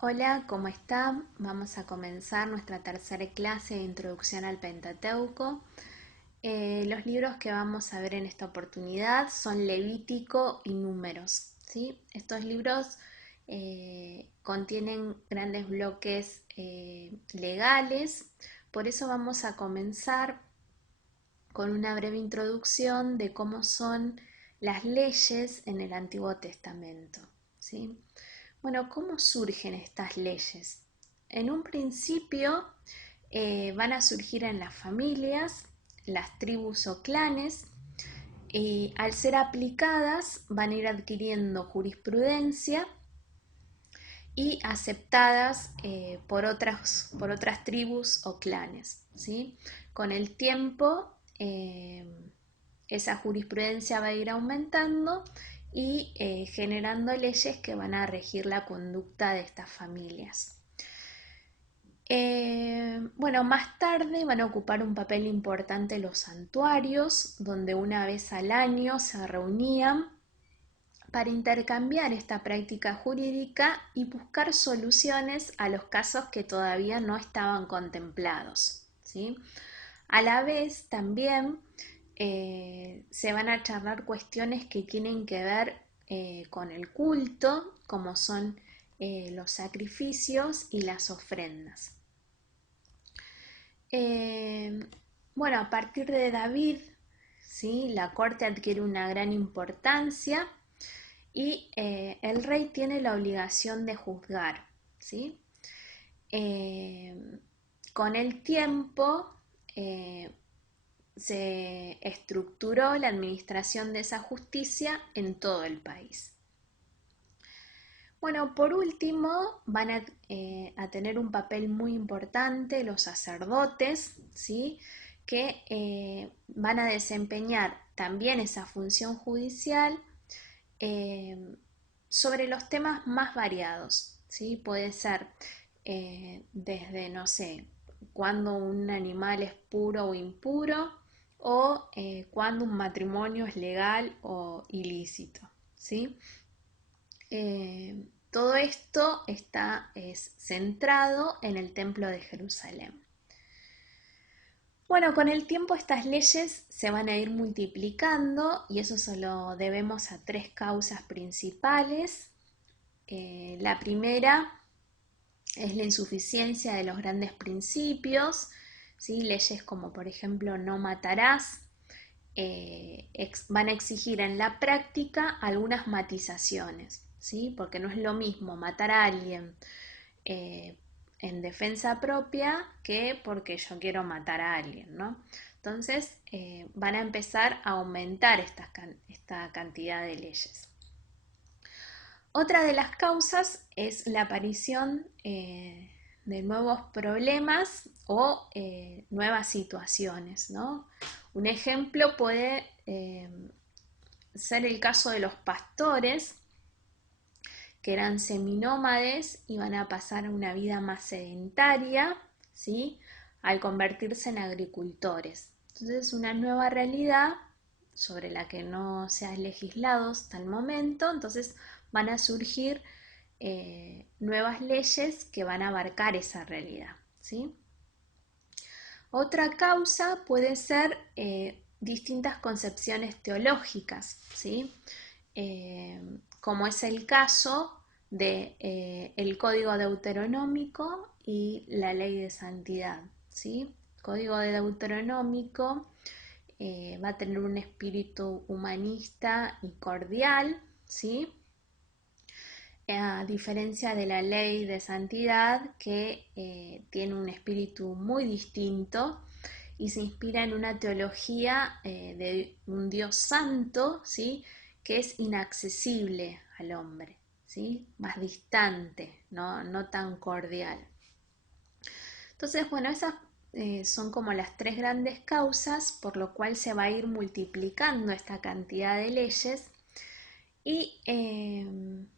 Hola, ¿cómo están? Vamos a comenzar nuestra tercera clase de Introducción al Pentateuco. Los libros que vamos a ver en esta oportunidad son Levítico y Números, ¿sí? Estos libros contienen grandes bloques legales, por eso vamos a comenzar con una breve introducción de cómo son las leyes en el Antiguo Testamento, ¿sí? Bueno, ¿cómo surgen estas leyes? En un principio van a surgir en las familias, las tribus o clanes, y al ser aplicadas van a ir adquiriendo jurisprudencia y aceptadas por otras tribus o clanes, ¿sí? Con el tiempo, esa jurisprudencia va a ir aumentando y generando leyes que van a regir la conducta de estas familias. Bueno, más tarde van a ocupar un papel importante los santuarios, donde una vez al año se reunían para intercambiar esta práctica jurídica y buscar soluciones a los casos que todavía no estaban contemplados, ¿sí? A la vez también se van a charlar cuestiones que tienen que ver con el culto, como son los sacrificios y las ofrendas. Eh, bueno, a partir de David, ¿sí? La corte adquiere una gran importancia y el rey tiene la obligación de juzgar, ¿sí? Eh, con el tiempo eh, se estructuró la administración de esa justicia en todo el país. Bueno, por último, van a tener un papel muy importante los sacerdotes, ¿sí? Que van a desempeñar también esa función judicial eh, sobre los temas más variados, ¿sí? Puede ser desde, no sé, cuando un animal es puro o impuro, o cuando un matrimonio es legal o ilícito, ¿sí? Todo esto es centrado en el Templo de Jerusalén. Bueno, con el tiempo estas leyes se van a ir multiplicando y eso se lo debemos a tres causas principales. La primera es la insuficiencia de los grandes principios, ¿sí? Leyes como por ejemplo no matarás, van a exigir en la práctica algunas matizaciones, ¿sí? Porque no es lo mismo matar a alguien eh, en defensa propia que porque yo quiero matar a alguien, ¿no? Entonces van a empezar a aumentar esta cantidad de leyes. Otra de las causas es la aparición de nuevos problemas o nuevas situaciones, ¿no? Un ejemplo puede ser el caso de los pastores que eran seminómades y van a pasar a una vida más sedentaria, ¿sí? Al convertirse en agricultores. Entonces, una nueva realidad sobre la que no se ha legislado hasta el momento, entonces van a surgir nuevas leyes que van a abarcar esa realidad, ¿sí? Otra causa puede ser distintas concepciones teológicas, ¿sí? Como es el caso de el Código Deuteronómico y la Ley de Santidad, ¿sí? El Código Deuteronómico va a tener un espíritu humanista y cordial, ¿sí? A diferencia de la Ley de Santidad, que tiene un espíritu muy distinto y se inspira en una teología de un Dios santo, ¿sí? Que es inaccesible al hombre, ¿sí? Más distante, no tan cordial. Entonces, bueno, esas son como las tres grandes causas por lo cual se va a ir multiplicando esta cantidad de leyes. Y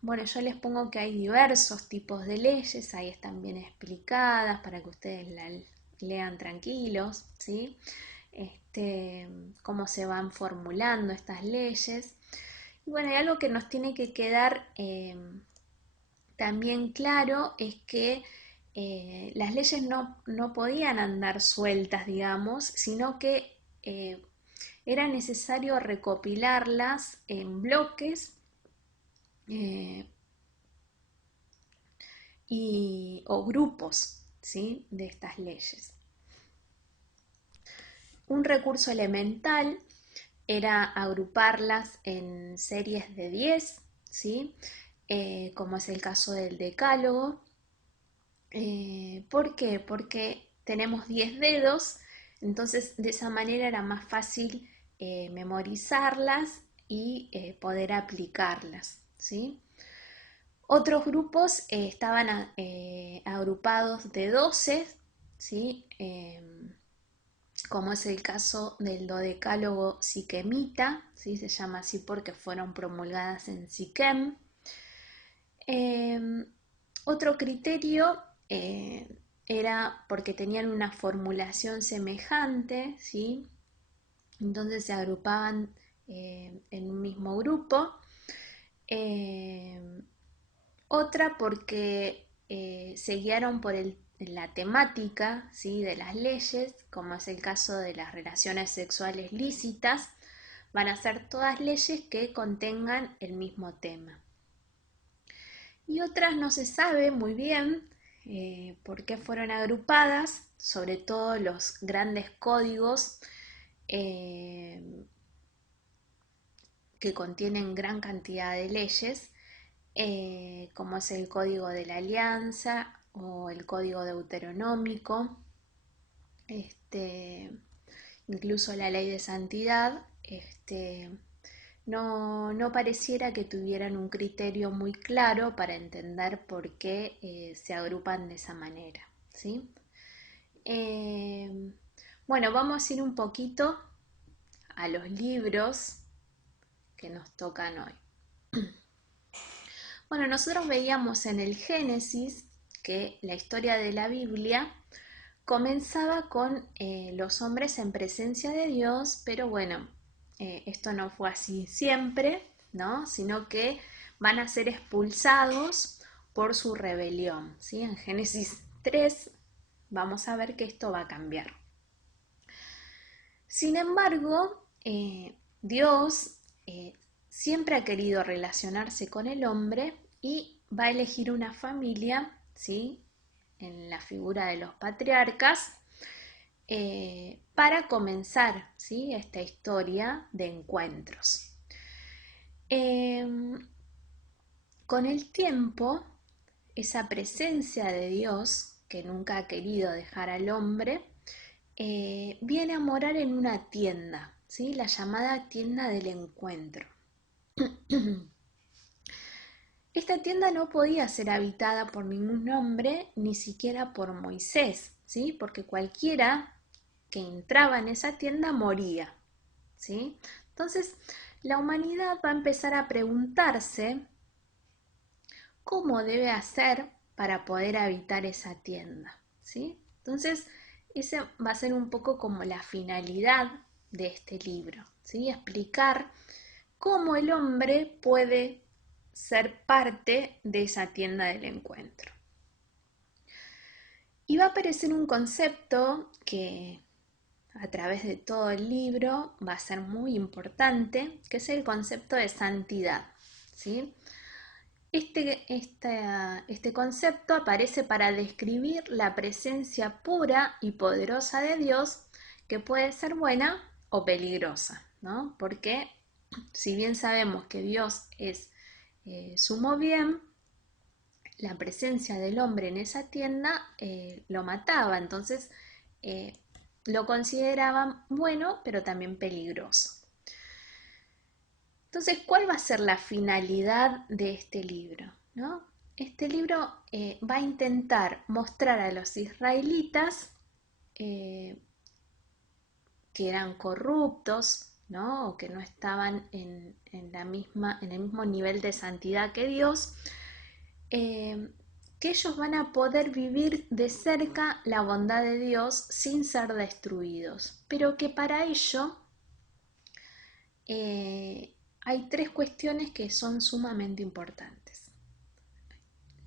bueno, yo les pongo que hay diversos tipos de leyes, ahí están bien explicadas para que ustedes la lean tranquilos, ¿sí? Cómo se van formulando estas leyes. Y bueno, hay algo que nos tiene que quedar también claro es que las leyes no podían andar sueltas, digamos, sino que era necesario recopilarlas en bloques eh, o grupos, ¿sí?, de estas leyes. Un recurso elemental era agruparlas en series de 10, ¿sí?, como es el caso del decálogo. ¿Por qué? Porque tenemos 10 dedos, entonces de esa manera era más fácil memorizarlas y poder aplicarlas, ¿sí? Otros grupos estaban agrupados de 12, ¿sí? Como es el caso del dodecálogo siquemita, ¿sí? Se llama así porque fueron promulgadas en Siquem. Otro criterio era porque tenían una formulación semejante, ¿sí? Entonces se agrupaban en un mismo grupo. Otra porque se guiaron por la temática, ¿sí?, de las leyes, como es el caso de las relaciones sexuales lícitas. Van a ser todas leyes que contengan el mismo tema. Y otras no se sabe muy bien por qué fueron agrupadas, sobre todo los grandes códigos que contienen gran cantidad de leyes, como es el Código de la Alianza o el Código Deuteronómico, incluso la Ley de Santidad. No pareciera que tuvieran un criterio muy claro para entender por qué se agrupan de esa manera, ¿sí? Bueno, vamos a ir un poquito a los libros que nos tocan hoy. Bueno, nosotros veíamos en el Génesis que la historia de la Biblia comenzaba con los hombres en presencia de Dios, pero bueno, esto no fue así siempre, ¿no? Sino que van a ser expulsados por su rebelión, ¿sí? En Génesis 3 vamos a ver que esto va a cambiar. Sin embargo, Dios siempre ha querido relacionarse con el hombre y va a elegir una familia, ¿sí?, en la figura de los patriarcas, para comenzar, ¿sí?, esta historia de encuentros. Con el tiempo, esa presencia de Dios, que nunca ha querido dejar al hombre, viene a morar en una tienda, ¿sí?, la llamada tienda del encuentro. Esta tienda no podía ser habitada por ningún hombre, ni siquiera por Moisés, ¿sí?, porque cualquiera que entraba en esa tienda moría, ¿sí? Entonces, la humanidad va a empezar a preguntarse cómo debe hacer para poder habitar esa tienda, ¿sí? Entonces, esa va a ser un poco como la finalidad de este libro, ¿sí? Explicar cómo el hombre puede ser parte de esa tienda del encuentro. Y va a aparecer un concepto que a través de todo el libro va a ser muy importante, que es el concepto de santidad, ¿sí? Este concepto aparece para describir la presencia pura y poderosa de Dios, que puede ser buena o peligrosa, ¿no? Porque si bien sabemos que Dios es sumo bien, la presencia del hombre en esa tienda lo mataba, entonces lo consideraban bueno, pero también peligroso. Entonces, ¿cuál va a ser la finalidad de este libro, ¿no? Este libro va a intentar mostrar a los israelitas que eran corruptos, ¿no?, o que no estaban en el mismo nivel de santidad que Dios, que ellos van a poder vivir de cerca la bondad de Dios sin ser destruidos, pero que para ello hay tres cuestiones que son sumamente importantes.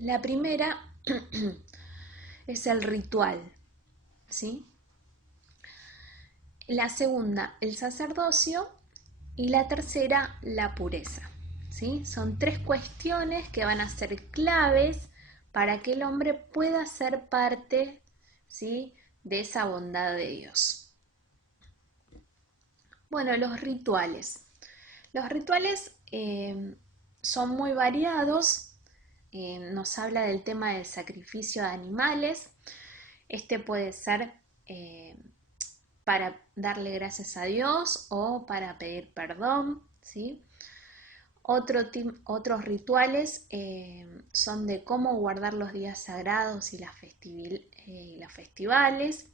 La primera es el ritual, ¿sí? La segunda, el sacerdocio, y la tercera, la pureza, ¿sí? Son tres cuestiones que van a ser claves para que el hombre pueda ser parte, ¿sí?, de esa bondad de Dios. Bueno, los rituales. Los rituales son muy variados. Nos habla del tema del sacrificio de animales. Este puede ser para darle gracias a Dios o para pedir perdón, ¿sí? Otros rituales son de cómo guardar los días sagrados y las festivales,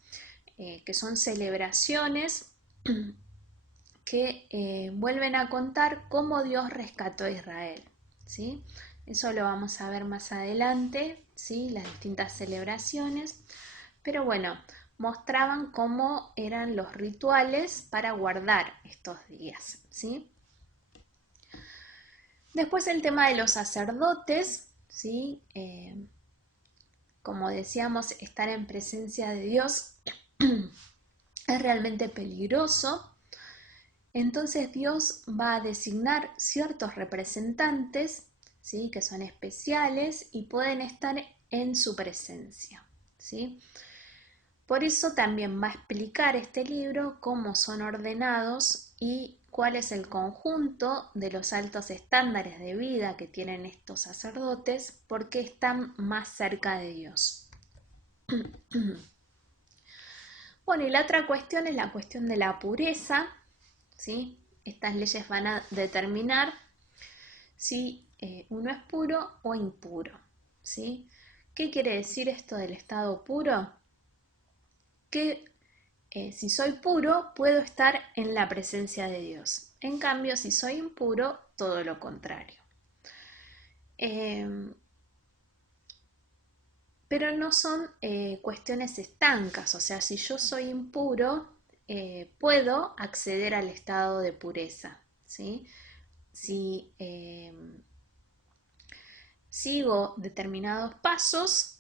que son celebraciones que vuelven a contar cómo Dios rescató a Israel, ¿sí? Eso lo vamos a ver más adelante, ¿sí?, las distintas celebraciones, pero bueno, mostraban cómo eran los rituales para guardar estos días, ¿sí? Después el tema de los sacerdotes, ¿sí? Como decíamos, estar en presencia de Dios es realmente peligroso. Entonces Dios va a designar ciertos representantes, ¿sí?, que son especiales y pueden estar en su presencia, ¿sí? Por eso también va a explicar este libro cómo son ordenados y cuál es el conjunto de los altos estándares de vida que tienen estos sacerdotes, porque están más cerca de Dios. Bueno, y la otra cuestión es la cuestión de la pureza, ¿sí? Estas leyes van a determinar si uno es puro o impuro, ¿sí? ¿Qué quiere decir esto del estado puro? Que si soy puro, puedo estar en la presencia de Dios. En cambio, si soy impuro, todo lo contrario. Pero no son cuestiones estancas, o sea, si yo soy impuro, puedo acceder al estado de pureza, ¿sí? Si sigo determinados pasos,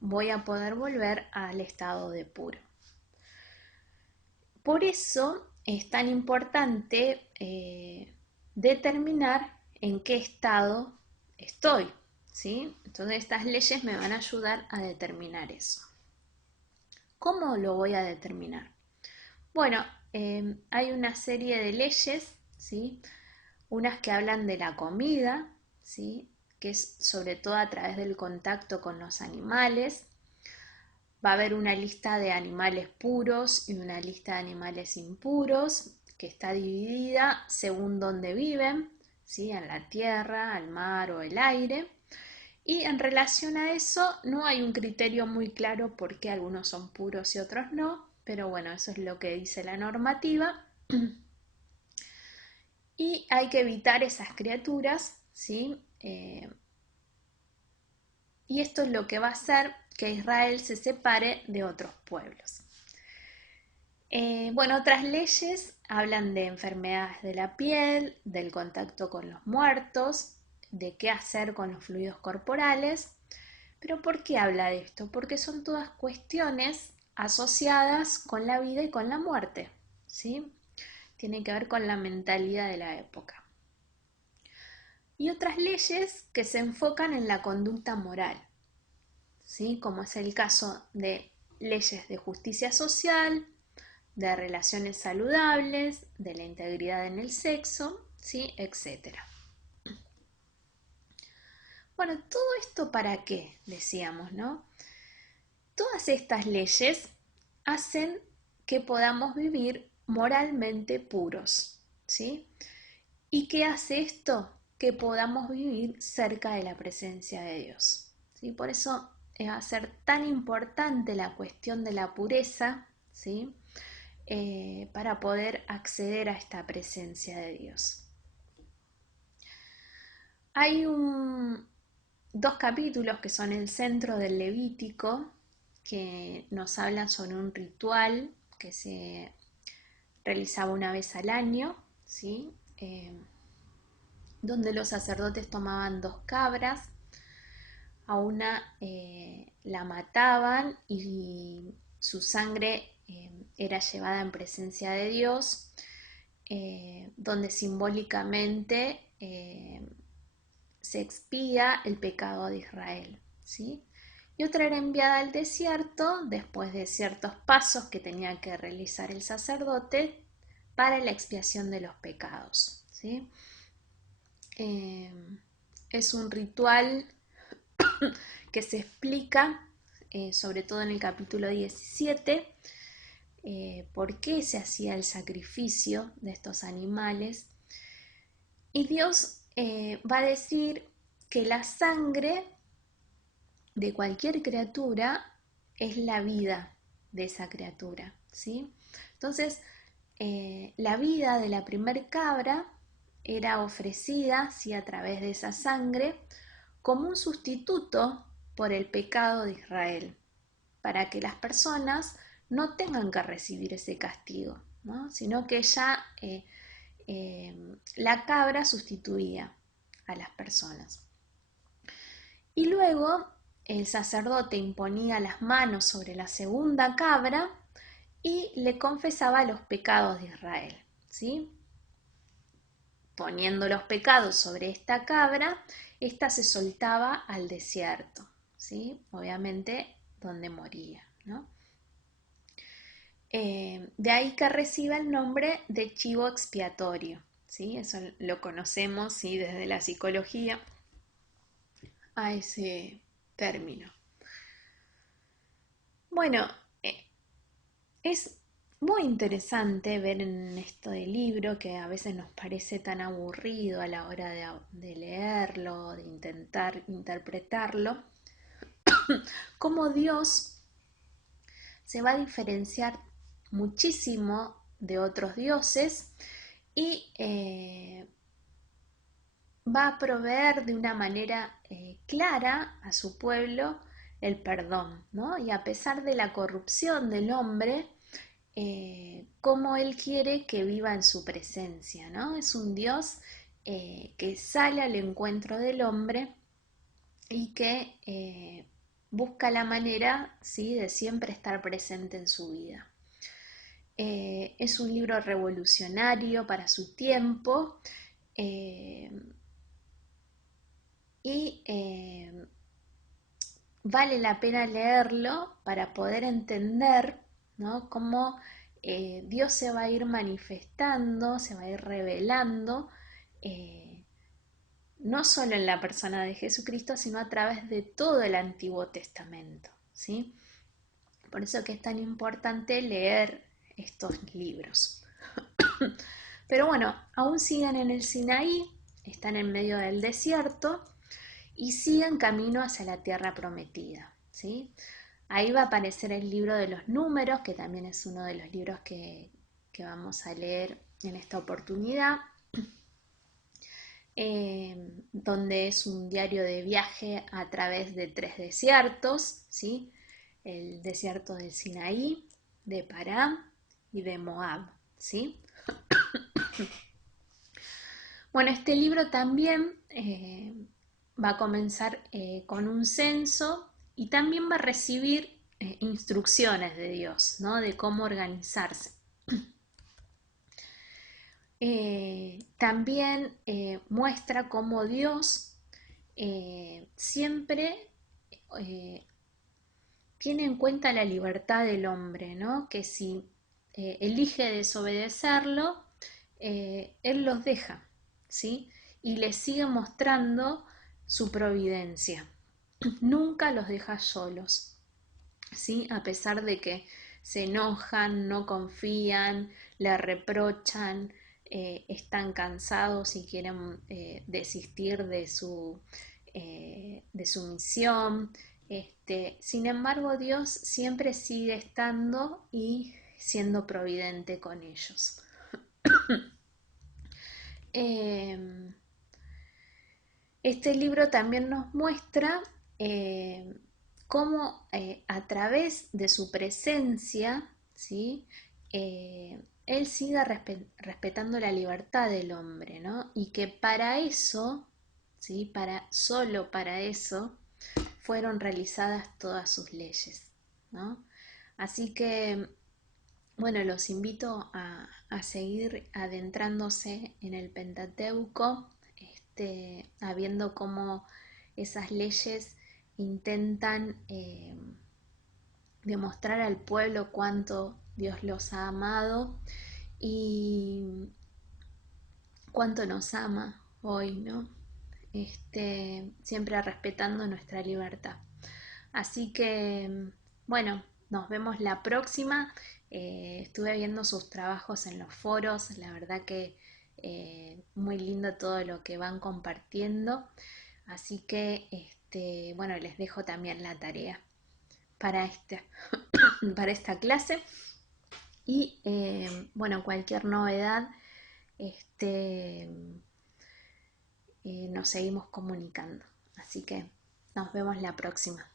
voy a poder volver al estado de puro. Por eso es tan importante determinar en qué estado estoy, ¿sí? Entonces estas leyes me van a ayudar a determinar eso. ¿Cómo lo voy a determinar? Bueno, hay una serie de leyes, ¿sí? Unas que hablan de la comida, ¿sí?, que es sobre todo a través del contacto con los animales. Va a haber una lista de animales puros y una lista de animales impuros, que está dividida según dónde viven, ¿sí?, en la tierra, al mar o el aire. Y en relación a eso no hay un criterio muy claro por qué algunos son puros y otros no, pero bueno, eso es lo que dice la normativa. Y hay que evitar esas criaturas, ¿sí? Y esto es lo que va a hacer que Israel se separe de otros pueblos. Bueno, otras leyes hablan de enfermedades de la piel, del contacto con los muertos, de qué hacer con los fluidos corporales. Pero ¿por qué habla de esto? Porque son todas cuestiones asociadas con la vida y con la muerte, ¿sí? Tienen que ver con la mentalidad de la época. Y otras leyes que se enfocan en la conducta moral, ¿sí?, como es el caso de leyes de justicia social, de relaciones saludables, de la integridad en el sexo, ¿sí?, etcétera. Bueno, ¿todo esto para qué? Decíamos, ¿no? Todas estas leyes hacen que podamos vivir moralmente puros, ¿sí? ¿Y qué hace esto? Que podamos vivir cerca de la presencia de Dios, ¿sí? Por eso va a ser tan importante la cuestión de la pureza, ¿sí?, para poder acceder a esta presencia de Dios. Hay dos capítulos que son el centro del Levítico, que nos hablan sobre un ritual que se realizaba una vez al año, ¿sí?, donde los sacerdotes tomaban 2 cabras, a una la mataban y su sangre era llevada en presencia de Dios, donde simbólicamente se expía el pecado de Israel, ¿sí? Y otra era enviada al desierto después de ciertos pasos que tenía que realizar el sacerdote para la expiación de los pecados, ¿sí? Es un ritual que se explica, sobre todo en el capítulo 17, por qué se hacía el sacrificio de estos animales. Y Dios va a decir que la sangre de cualquier criatura es la vida de esa criatura, ¿sí? Entonces, la vida de la primer cabra era ofrecida, ¿sí?, a través de esa sangre, como un sustituto por el pecado de Israel, para que las personas no tengan que recibir ese castigo, ¿no?, sino que ya la cabra sustituía a las personas. Y luego el sacerdote imponía las manos sobre la segunda cabra y le confesaba los pecados de Israel, ¿sí? Poniendo los pecados sobre esta cabra, esta se soltaba al desierto, ¿sí? Obviamente donde moría, ¿no? De ahí que reciba el nombre de chivo expiatorio, ¿sí? Eso lo conocemos, ¿sí?, desde la psicología a ese término. Bueno, es muy interesante ver en esto del libro, que a veces nos parece tan aburrido a la hora de leerlo, de intentar interpretarlo, cómo Dios se va a diferenciar muchísimo de otros dioses y va a proveer de una manera clara a su pueblo el perdón, ¿no? Y a pesar de la corrupción del hombre, cómo Él quiere que viva en su presencia, ¿no? Es un Dios que sale al encuentro del hombre y que busca la manera, ¿sí?, de siempre estar presente en su vida. Es un libro revolucionario para su tiempo y vale la pena leerlo para poder entender, ¿no?, cómo Dios se va a ir manifestando, se va a ir revelando, no solo en la persona de Jesucristo, sino a través de todo el Antiguo Testamento, ¿sí? Por eso que es tan importante leer estos libros. Pero bueno, aún siguen en el Sinaí, están en medio del desierto y siguen camino hacia la tierra prometida, ¿sí? Ahí va a aparecer el libro de los números, que también es uno de los libros que vamos a leer en esta oportunidad, donde es un diario de viaje a través de 3 desiertos, ¿sí? El desierto del Sinaí, de Pará y de Moab, ¿sí? Bueno, este libro también va a comenzar con un censo y también va a recibir instrucciones de Dios, ¿no?, de cómo organizarse. También muestra cómo Dios siempre tiene en cuenta la libertad del hombre, ¿no?, que si elige desobedecerlo, Él los deja, ¿sí?, y les sigue mostrando su providencia. Nunca los deja solos, ¿sí?, a pesar de que se enojan, no confían, le reprochan, están cansados y quieren desistir de su misión. Sin embargo, Dios siempre sigue estando y siendo providente con ellos. Este libro también nos muestra cómo a través de su presencia, ¿sí?, Él sigue respetando la libertad del hombre, ¿no?, y que para eso, ¿sí?, solo para eso, fueron realizadas todas sus leyes, ¿no? Así que, bueno, los invito a seguir adentrándose en el Pentateuco, viendo cómo esas leyes intentan demostrar al pueblo cuánto Dios los ha amado y cuánto nos ama hoy, ¿no? Siempre respetando nuestra libertad. Así que, bueno, nos vemos la próxima. Estuve viendo sus trabajos en los foros, la verdad que muy lindo todo lo que van compartiendo. Así que, bueno, les dejo también la tarea para, para esta clase. Y, bueno, cualquier novedad, nos seguimos comunicando. Así que nos vemos la próxima.